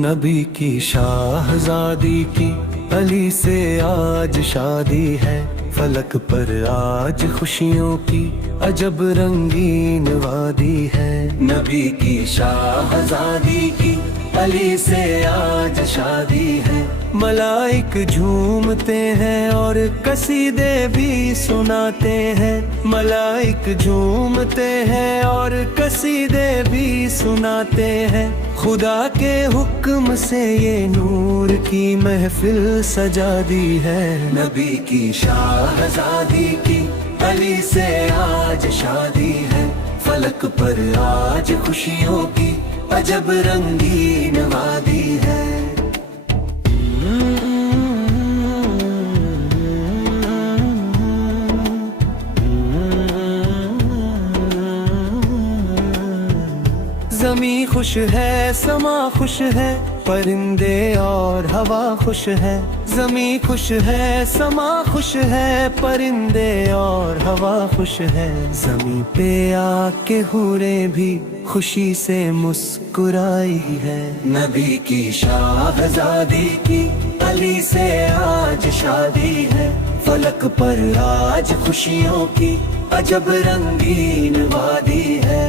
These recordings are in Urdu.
نبی کی شاہزادی کی علی سے آج شادی ہے، فلک پر آج خوشیوں کی عجب رنگین وادی ہے۔ نبی کی شاہزادی کی علی سے آج شادی ہے، ملائک جھومتے ہیں اور قصیدے بھی سناتے ہیں، ملائک جھومتے ہیں اور قصیدے بھی سناتے ہیں، خدا کے حکم سے یہ نور کی محفل سجا دی ہے۔ نبی کی شاہزادی کی علی سے آج شادی ہے، فلک پر آج خوشیوں کی عجب رنگین وادی ہے۔ زمین خوش ہے، سما خوش ہے، پرندے اور ہوا خوش ہے، زمین خوش ہے، سما خوش ہے، پرندے اور ہوا خوش ہے، زمین پہ آ کے حوریں بھی خوشی سے مسکرائی ہے۔ نبی کی شاہزادی کی علی سے آج شادی ہے، فلک پر آج خوشیوں کی عجب رنگین وادی ہے۔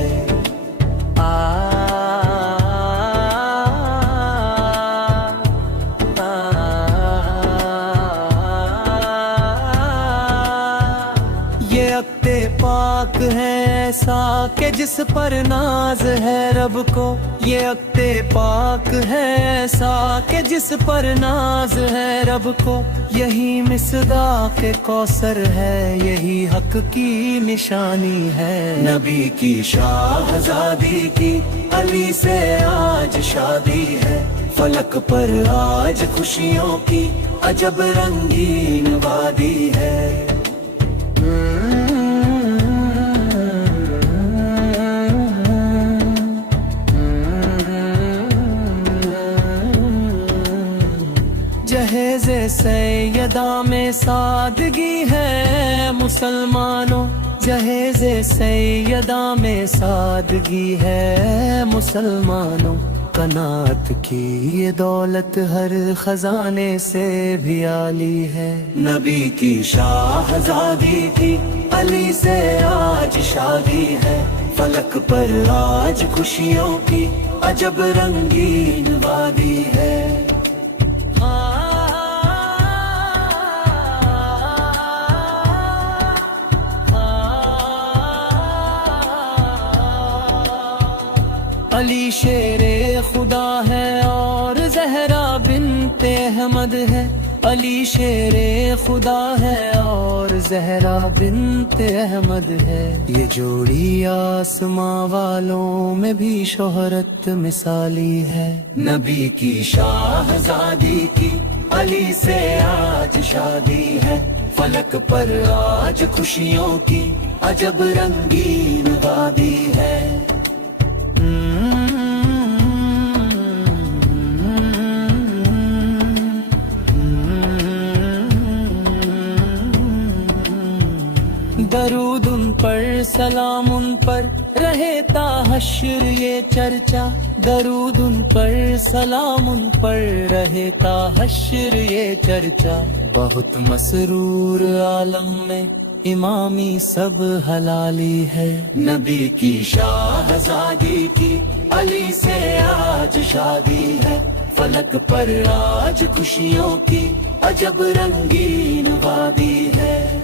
یہ عقد پاک ہے ایسا کہ جس پر ناز ہے رب کو، یہ عقد پاک ہے ایسا کہ جس پر ناز ہے رب کو، یہی مصداق کوثر ہے، یہی حق کی نشانی ہے۔ نبی کی شاہزادی کی علی سے آج شادی ہے، فلک پر آج خوشیوں کی عجب رنگین وادی ہے۔ جہیز سیدہ میں سادگی ہے مسلمانوں، جہیز سیدہ میں سادگی ہے مسلمانوں، قناعت کی یہ دولت ہر خزانے سے بھی عالی ہے۔ نبی کی شاہزادی کی علی سے آج شادی ہے، فلک پر آج خوشیوں کی عجب رنگین وادی ہے۔ علی شیر خدا ہے اور زہرا بنت احمد ہے، علی شیر خدا ہے اور زہرا بنت احمد ہے، یہ جوڑی آسماں والوں میں بھی شہرت مثالی ہے۔ نبی کی شاہزادی کی علی سے آج شادی ہے، فلک پر آج خوشیوں کی عجب رنگین وادی ہے۔ درود ان پر، سلام ان پر، رہے تا حشر یہ چرچا، درود ان پر، سلام ان پر، رہے تا حشر یہ چرچا، بہت مسرور عالم میں امامی سب حلالی ہے۔ نبی کی شاہزادی کی علی سے آج شادی ہے، فلک پر آج خوشیوں کی عجب رنگین وادی ہے۔